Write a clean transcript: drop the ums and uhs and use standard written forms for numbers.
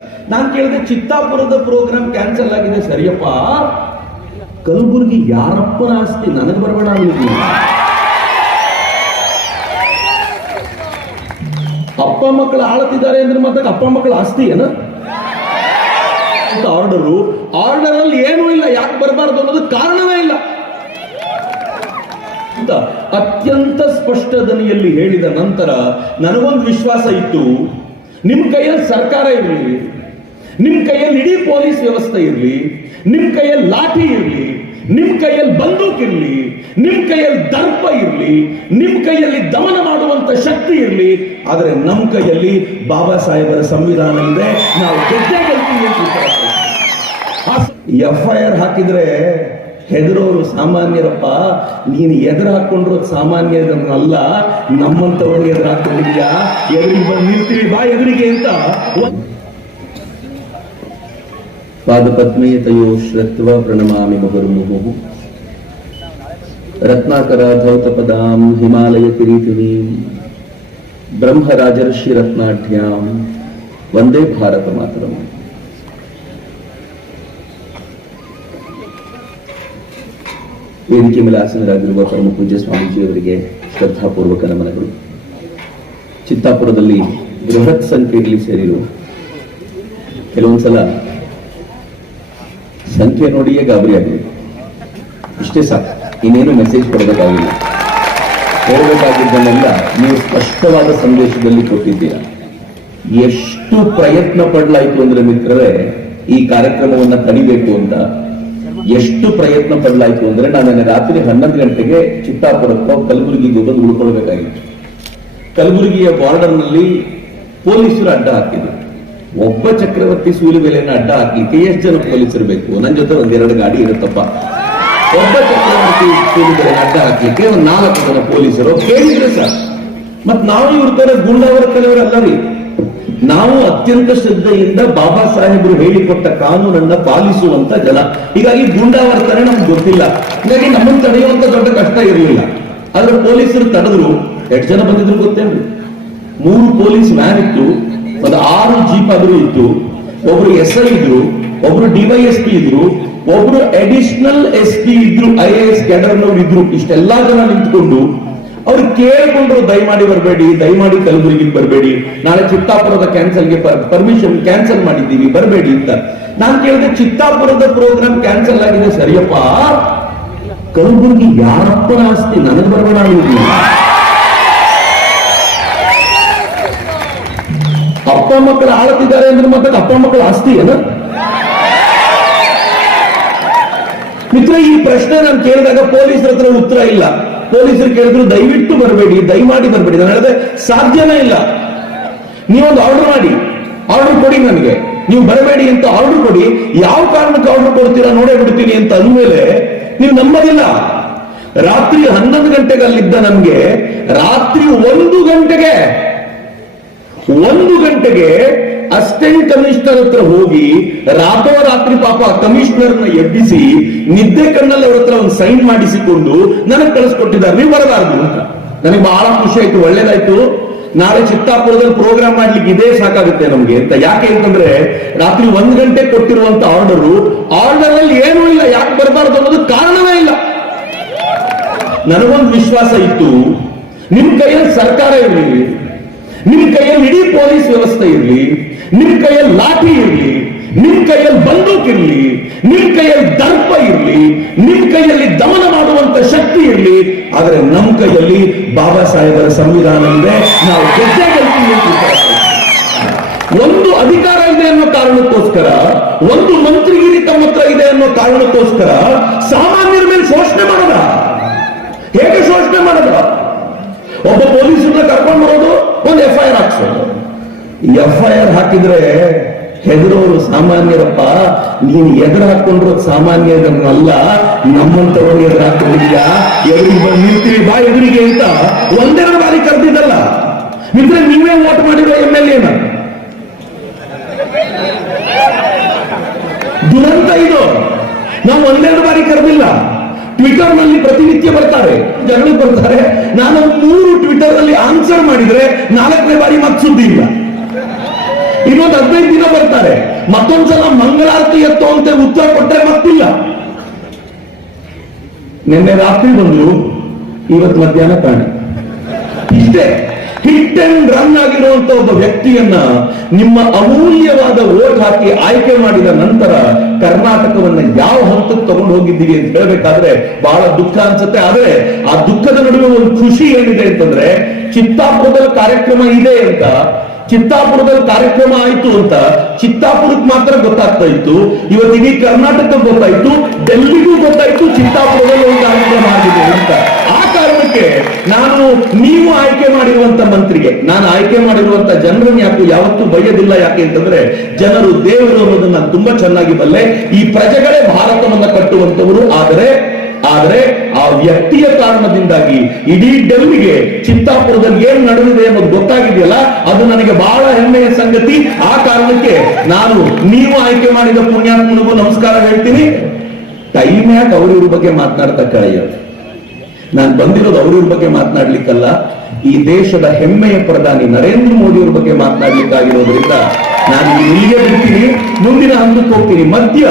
ನಾನು ಕೇಳಿದೆ ಚಿತ್ತಾಪುರದ program cancel ಆಗಿದೆ ಸರಿಯಪ್ಪ, ಕಲಬುರಗಿ ಯಾರಪ್ಪನ ಆಸ್ತಿ, ನನಗೆ ಬರಬೇಡ ಅನ್ನಿಲ್ಲ. ಅಪ್ಪ ಮಕ್ಕಳು ಆಳುತ್ತಿದ್ದಾರೆ ಅಂದ್ರೆ ಮತ್ತೆ ಅಪ್ಪ ಮಕ್ಕಳ ಆಸ್ತಿ ಏನ ಆರ್ಡರ್ ಅಲ್ಲಿ ಏನೂ ಇಲ್ಲ, ಯಾಕೆ ಬರಬಾರ್ದು ಅನ್ನೋದು ಕಾರಣವೇ ಇಲ್ಲ ಅಂತ ಅತ್ಯಂತ ಸ್ಪಷ್ಟ ದನಿಯಲ್ಲಿ ಹೇಳಿದ ನಂತರ ನನಗೊಂದು ವಿಶ್ವಾಸ ಇತ್ತು, ನಿಮ್ ಕೈಯಲ್ಲಿ ಸರ್ಕಾರ ಇರಲಿ, ನಿಮ್ ಕೈಯಲ್ಲಿ ಇಡೀ ಪೊಲೀಸ್ ವ್ಯವಸ್ಥೆ ಇರಲಿ, ನಿಮ್ ಕೈಯಲ್ಲಿ ಲಾಠಿ ಇರಲಿ, ನಿಮ್ ಕೈಯಲ್ಲಿ ಬಂದೂಕ್ ಇರಲಿ, ನಿಮ್ ಕೈಯಲ್ಲಿ ದರ್ಪ ಇರಲಿ, ನಿಮ್ ಕೈಯಲ್ಲಿ ದಮನ ಮಾಡುವಂತ ಶಕ್ತಿ ಇರಲಿ, ಆದ್ರೆ ನಮ್ ಕೈಯಲ್ಲಿ ಬಾಬಾ ಸಾಹೇಬರ ಸಂವಿಧಾನ ಇದೆ, ನಾವು ಗೆದ್ದೇ ಗೆಲ್ತೀವಿ ಅಂತ. FIR ಹಾಕಿದ್ರೆ ಹೆದರೋರು ಸಾಮಾನ್ಯರಪ್ಪ, ನೀನು ಎದುರು ಹಾಕೊಂಡ್ರು ಸಾಮಾನ್ಯರಲ್ಲ, ನಮ್ಮಂತವ್ರಿಗೆ ಎದುರು ಹಾಕೊಂಡಿದ್ಯಾ, ಎದುರಿಗೆ ಬಂದು ನಿಲ್ತೀವಿ ಬಾ ಎದುರಿಗೆ ಅಂತ. ಪಾದಪದ್ಮಯತಯೋ ಶ್ರತ್ವ ಪ್ರಣಮಾಮಿ ಮುಹುರ್ಮುಹುಃ ರತ್ನಾಕರ ಧೌತಪದಾಂ ಹಿಮಾಲಯ ಕಿರೀಟಿನೀಂ ಬ್ರಹ್ಮರಾಜರ್ಷಿ ರತ್ನಾಢ್ಯಾಂ ವಂದೇ ಭಾರತ ಮಾತರಂ. ವೇದಿಕೆ ಮೇಲೆ ಆಸೀನರಾಗಿರುವ ಪರಮ ಪೂಜ್ಯ ಸ್ವಾಮೀಜಿಯವರಿಗೆ ಶ್ರದ್ಧಾಪೂರ್ವಕ ನಮನಗಳು. ಚಿತ್ತಾಪುರದಲ್ಲಿ ಬೃಹತ್ ಸಂಖ್ಯೆಯಲ್ಲಿ ಸೇರಿರುವ, ಕೆಲವೊಂದ್ಸಲ ಸಂಖ್ಯೆ ನೋಡಿಯೇ ಗಾಬರಿ ಆಗಿದೆ, ಇಷ್ಟೇ ಸಾಕು, ಇನ್ನೇನು ಮೆಸೇಜ್ ಕೊಡಬೇಕಾಗಿಲ್ಲ. ಹೇಳಬೇಕಾಗಿದ್ದನ್ನೆಲ್ಲ ನೀವು ಸ್ಪಷ್ಟವಾದ ಸಂದೇಶದಲ್ಲಿ ಕೊಟ್ಟಿದ್ದೀರಾ. ಎಷ್ಟು ಪ್ರಯತ್ನ ಪಡಲಾಯಿತು ಅಂದ್ರೆ ಮಿತ್ರರೇ, ಈ ಕಾರ್ಯಕ್ರಮವನ್ನ ತಡಿಬೇಕು ಅಂತ ಎಷ್ಟು ಪ್ರಯತ್ನ ಪಡಲಾಯಿತು ಅಂದ್ರೆ, ನಾನು ರಾತ್ರಿ 11 ಗಂಟೆಗೆ ಚಿತ್ತಾಪುರಕ್ಕೆ ಕಲಬುರಗಿಗೆ ಬಂದು ಉಳ್ಕೊಳ್ಬೇಕಾಗಿತ್ತು. ಕಲಬುರಗಿಯ ಬಾರ್ಡರ್ ನಲ್ಲಿ ಪೊಲೀಸರು ಅಡ್ಡ ಹಾಕಿದ್ರು. ಒಬ್ಬ ಚಕ್ರವರ್ತಿ ಸೂಲಿಬೆಲೆಯನ್ನು ಅಡ್ಡ ಹಾಕ್ಲಿಕ್ಕೆ ಎಷ್ಟು ಜನ ಪೊಲೀಸರು ಬೇಕು? ನನ್ನ ಜೊತೆ 1-2 ಗಾಡಿ ಇರುತ್ತಪ್ಪ. ಒಬ್ಬ ಚಕ್ರವರ್ತಿ ಸೂಲಿಬೆಲೆಯನ್ನು ಅಡ್ಡ ಹಾಕ್ಲಿಕ್ಕೆ 4 ಜನ ಪೊಲೀಸರು ಕೇಳಿದ್ರೆ ಸರ್. ಮತ್ ನಾವು ಇವ್ರ ಗೂಂಡಾವರ್ತನೆಯವರಲ್ಲ ರೀ, ನಾವು ಅತ್ಯಂತ ಶ್ರದ್ಧೆಯಿಂದ ಬಾಬಾ ಸಾಹೇಬರು ಹೇಳಿಕೊಟ್ಟ ಕಾನೂನನ್ನ ಪಾಲಿಸುವಂತ ಜನ. ಹೀಗಾಗಿ ಗೂಂಡಾವರ್ತನೆ ನಮ್ಗೆ ಗೊತ್ತಿಲ್ಲ, ಹೀಗಾಗಿ ನಮ್ಮನ್ನು ತಡೆಯುವಂತ ದೊಡ್ಡ ಕಷ್ಟ ಇರಲಿಲ್ಲ. ಆದ್ರೆ ಪೊಲೀಸರು ತಡೆದ್ರು. ಎಷ್ಟು ಜನ ಬಂದಿದ್ರು ಗೊತ್ತೇನ್ರಿ? 3 ಪೊಲೀಸ್ ವ್ಯಾನ್ ಇತ್ತು, ಒಂದು 6 ಜೀಪ್ ಆದ್ರೂ ಇತ್ತು, ಒಬ್ರು SI ಇದ್ರು, ಒಬ್ರು DYSP ಇದ್ರು, ಒಬ್ರು ಅಡಿಷನಲ್ SP ಇದ್ರು, IAS ಕ್ಯಾಡರ್ನವ್ರು ಇದ್ರು. ಇಷ್ಟೆಲ್ಲಾ ಜನ ನಿಂತ್ಕೊಂಡು ಅವ್ರು ಕೇಳಿಕೊಂಡ್ರು, ದಯಮಾಡಿ ಬರಬೇಡಿ, ದಯಮಾಡಿ ಕಲಬುರಗಿಗೆ ಬರಬೇಡಿ, ನಾಳೆ ಚಿತ್ತಾಪುರದ ಕ್ಯಾನ್ಸಲ್ಗೆ ಪರ್ಮಿಷನ್ ಕ್ಯಾನ್ಸಲ್ ಮಾಡಿದ್ದೀವಿ, ಬರಬೇಡಿ ಅಂತ. ನಾನು ಕೇಳಿದೆ, ಚಿತ್ತಾಪುರದ ಪ್ರೋಗ್ರಾಮ್ ಕ್ಯಾನ್ಸಲ್ ಆಗಿದೆ ಸರಿಯಪ್ಪ, ಕಲಬುರಗಿ ಯಾರಪ್ಪನ ಆಸ್ತಿ, ನನಗೆ ಬರಬೇಡ ಅನ್ನೋದು. ಅಪ್ಪ ಮಕ್ಕಳು ಆಳುತ್ತಿದ್ದಾರೆ ಅಂದ್ರೆ ಮತ್ತೆ ಅಪ್ಪ ಮಕ್ಕಳ ಆಸ್ತಿ ಏನ ಮಿತ್ರ? ಈ ಪ್ರಶ್ನೆ ನಾನು ಕೇಳಿದಾಗ ಪೊಲೀಸರ ಹತ್ರ ಉತ್ತರ ಇಲ್ಲ. ಪೊಲೀಸರು ಕೇಳಿದ್ರು, ದಯವಿಟ್ಟು ಬರಬೇಡಿ, ದಯಮಾಡಿ ಬರಬೇಡಿ. ನಾನು ಹೇಳಿದೆ, ಸಾಧ್ಯನೇ ಇಲ್ಲ. ನೀವೊಂದು ಆರ್ಡರ್ ಮಾಡಿ, ಆರ್ಡರ್ ಕೊಡಿ ನನಗೆ, ನೀವು ಬರಬೇಡಿ ಅಂತ ಆರ್ಡರ್ ಕೊಡಿ. ಯಾವ ಕಾರಣಕ್ಕೆ ಆರ್ಡರ್ ಕೊಡ್ತೀರಾ ನೋಡೇ ಬಿಡ್ತೀನಿ ಅಂತ ಅಂದ್ಮೇಲೆ ನೀವು ನಂಬೋದಿಲ್ಲ. ರಾತ್ರಿ 11 ಗಂಟೆಗೆ ಅಲ್ಲಿದ್ದ ನಮ್ಗೆ ರಾತ್ರಿ 1 ಗಂಟೆಗೆ ಅಸಿಸ್ಟೆಂಟ್ ಕಮಿಷನರ್ ಹತ್ರ ಹೋಗಿ ರಾತ್ರಿ ಪಾಪ ಕಮಿಷನರ್ನ ಎಬ್ಬಿಸಿ ನಿದ್ದೆ ಕಣ್ಣಲ್ಲಿ ಅವ್ರ ಹತ್ರ ಒಂದು ಸೈನ್ ಮಾಡಿಸಿಕೊಂಡು ನನಗೆ ಕಳಿಸ್ಕೊಟ್ಟಿದ್ದಾರೆ, ನೀವು ಬರಬಾರದು ಅಂತ. ನನಗೆ ಬಹಳ ಖುಷಿ ಆಯ್ತು, ಒಳ್ಳೇದಾಯ್ತು. ನಾಳೆ ಚಿತ್ತಾಪುರದಲ್ಲಿ ಪ್ರೋಗ್ರಾಮ್ ಮಾಡ್ಲಿಕ್ಕೆ ಇದೇ ಸಾಕಾಗುತ್ತೆ ನಮ್ಗೆ ಅಂತ. ಯಾಕೆ ಅಂತಂದ್ರೆ ರಾತ್ರಿ 1 ಗಂಟೆ ಕೊಟ್ಟಿರುವಂತ ಆರ್ಡರ್ ಅಲ್ಲಿ ಏನೂ ಇಲ್ಲ, ಯಾಕೆ ಬರಬಾರದು ಅನ್ನೋದು ಕಾರಣವೇ ಇಲ್ಲ. ನನಗೊಂದು ವಿಶ್ವಾಸ ಇತ್ತು, ನಿಮ್ ಕೈಯಲ್ಲಿ ಸರ್ಕಾರ ಇರಲಿ, ನಿಮ್ ಕೈಯಲ್ಲಿ ಇಡೀ ಪೊಲೀಸ್ ವ್ಯವಸ್ಥೆ ಇರಲಿ, ನಿಮ್ ಕೈಯಲ್ಲಿ ಲಾಠಿ ಇರಲಿ, ನಿಮ್ ಕೈಯಲ್ಲಿ ಬಂದೂಕ್ ಇರಲಿ, ನಿಮ್ ಕೈಯಲ್ಲಿ ದರ್ಪ ಇರಲಿ, ನಿಮ್ ಕೈಯಲ್ಲಿ ದಮನ ಮಾಡುವಂತ ಶಕ್ತಿ ಇರಲಿ, ಆದ್ರೆ ನಮ್ ಕೈಯಲ್ಲಿ ಬಾಬಾ ಸಾಹೇಬರ ಸಂವಿಧಾನ ಇದೆ, ನಾವು ಗೆದ್ದೇ ಗೆಲ್ತೀವಿ ಅಂತ. ಒಂದು ಅಧಿಕಾರ ಇದೆ ಅನ್ನೋ ಕಾರಣಕ್ಕೋಸ್ಕರ, ಒಂದು ಮಂತ್ರಿಗಿರಿ ತಮ್ಮ ಹತ್ರ ಇದೆ ಅನ್ನೋ ಕಾರಣಕ್ಕೋಸ್ಕರ ಸಾಮಾನ್ಯರ ಮೇಲೆ ಶೋಷಣೆ ಮಾಡದ. ಹೇಗೆ ಶೋಷಣೆ ಮಾಡದ? ಒಬ್ಬ ಪೊಲೀಸರನ್ನ ಕರ್ಕೊಂಡು ಬರೋದು, ಒಂದು FIR ಹಾಕ್ಸೋದು. FIR ಹಾಕಿದ್ರೆ ಹೆದರೋರು ಸಾಮಾನ್ಯರಪ್ಪ, ನೀನು ಎದುರು ಹಾಕೊಂಡ್ರು ಸಾಮಾನ್ಯರನ್ನಲ್ಲ, ನಮ್ಮಂತವ್ರಿಗೆ ಎದುರು ಹಾಕೊಂಡಿದ್ಯಾ, ಎದುರಿಗೆ ಬಂದು ನಿಲ್ತೀವಿ ಬಾ ಎದುರಿಗೆ ಅಂತ 1-2 ಬಾರಿ ಕರೆದಿದ್ದಲ್ಲ. ಮಿತ್ರ, ನೀವೇ ವೋಟ್ ಮಾಡಿರೋ MLA ದುರಂತ ಇದು. ನಾವು 1-2 ಬಾರಿ ಕರೆದಿಲ್ಲ. ಟ್ವಿಟರ್ ನಲ್ಲಿ ಪ್ರತಿನಿತ್ಯ ಬರ್ತಾರೆ, ಜಗಳಕ್ಕೆ ಬರ್ತಾರೆ. ನಾನು 3 ಟ್ವಿಟರ್ ನಲ್ಲಿ ಆನ್ಸರ್ ಮಾಡಿದ್ರೆ 4ನೇ ಬಾರಿ ಮತ್ತೆ ಸುದ್ದಿ ಇಲ್ಲ. ಇನ್ನೊಂದು 15 ದಿನ ಬರ್ತಾರೆ, ಮತ್ತೊಂದ್ಸಲ ಮಂಗಳಾರತಿ ಎತ್ತುವಂತೆ ಉತ್ತರ ಕೊಟ್ಟರೆ ಮತ್ತಿಲ್ಲ. ನಿನ್ನೆ ರಾತ್ರಿ ಬಂದ್ರು, ಇವತ್ತು ಮಧ್ಯಾಹ್ನ ಕಾಣೆ. ಇಷ್ಟೇ ಹಿಟ್ ಅಂಡ್ ರನ್ ಆಗಿರುವಂತ ಒಬ್ಬ ವ್ಯಕ್ತಿಯನ್ನ ನಿಮ್ಮ ಅಮೂಲ್ಯವಾದ ವೋಟ್ ಹಾಕಿ ಆಯ್ಕೆ ಮಾಡಿದ ನಂತರ ಕರ್ನಾಟಕವನ್ನ ಯಾವ ಹಂತಕ್ಕೆ ತಗೊಂಡು ಹೋಗಿದ್ದೀವಿ ಅಂತ ಹೇಳ್ಬೇಕಾದ್ರೆ ಬಹಳ ದುಃಖ ಅನ್ಸುತ್ತೆ. ಆದ್ರೆ ಆ ದುಃಖದ ನಡುವೆ ಒಂದು ಖುಷಿ ಏನಿದೆ ಅಂತಂದ್ರೆ, ಚಿತ್ತಾಪುರದಲ್ಲಿ ಕಾರ್ಯಕ್ರಮ ಇದೆ ಅಂತ, ಚಿತ್ತಾಪುರದಲ್ಲಿ ಕಾರ್ಯಕ್ರಮ ಆಯ್ತು ಅಂತ ಚಿತ್ತಾಪುರಕ್ಕೆ ಮಾತ್ರ ಗೊತ್ತಾಗ್ತಾ ಇತ್ತು. ಇವತ್ತು ಇಡೀ ಕರ್ನಾಟಕಕ್ಕೆ ಗೊತ್ತಾಯ್ತು, ಡೆಲ್ಲಿಗೂ ಗೊತ್ತಾಯ್ತು ಚಿತ್ತಾಪುರದಲ್ಲಿ ಒಂದು ಕಾರ್ಯಕ್ರಮ ಆಗಿದೆ ಅಂತ. ಆ ಕಾರಣಕ್ಕೆ ನಾನು ನೀವು ಆಯ್ಕೆ ಮಾಡಿರುವಂತ ಮಂತ್ರಿಗೆ, ನಾನು ಆಯ್ಕೆ ಮಾಡಿರುವಂತ ಜನರನ್ನು ಯಾವತ್ತೂ ಬೈಯೋದಿಲ್ಲ. ಯಾಕೆ ಅಂತಂದ್ರೆ ಜನರು ದೇವರು ಅನ್ನೋದನ್ನ ನಾನು ತುಂಬಾ ಚೆನ್ನಾಗಿ ಬಲ್ಲೆ. ಈ ಪ್ರಜೆಗಳೇ ಭಾರತವನ್ನ ಕಟ್ಟುವಂತವರು. ಆದರೆ ಆ ವ್ಯಕ್ತಿಯ ಕಾರಣದಿಂದಾಗಿ ಇಡೀ ಡೆಲ್ಲಿಗೆ ಚಿತ್ತಾಪುರದಲ್ಲಿ ಏನ್ ನಡೆದಿದೆ ಅನ್ನೋದು ಗೊತ್ತಾಗಿದೆಯಲ್ಲ, ಅದು ನನಗೆ ಬಹಳ ಹೆಮ್ಮೆಯ ಸಂಗತಿ. ಆ ಕಾರಣಕ್ಕೆ ನಾನು ನೀವು ಆಯ್ಕೆ ಮಾಡಿದ ಪುಣ್ಯಾತ್ಮನಿಗೂ ನಮಸ್ಕಾರ ಹೇಳ್ತೀನಿ. ಟೈಮ್ ಯಾಕೆ ಅವ್ರಿವ್ರ ಬಗ್ಗೆ ಮಾತನಾಡ್ತಾ ಕಳೆಯೋದು? ನಾನು ಬಂದಿರೋದು ಅವ್ರಿವ್ರ ಬಗ್ಗೆ ಮಾತನಾಡ್ಲಿಕ್ಕಲ್ಲ, ಈ ದೇಶದ ಹೆಮ್ಮೆಯ ಪ್ರಧಾನಿ ನರೇಂದ್ರ ಮೋದಿ ಅವ್ರ ಬಗ್ಗೆ ಮಾತನಾಡ್ಲಿಕ್ಕಾಗಿರೋದ್ರಿಂದ ನಾನು ಇಲ್ಲಿಗೆ ಬಿಡ್ತೀನಿ, ಮುಂದಿನ ಹಂತಕ್ಕೆ ಹೋಗ್ತೀನಿ. ಮಧ್ಯ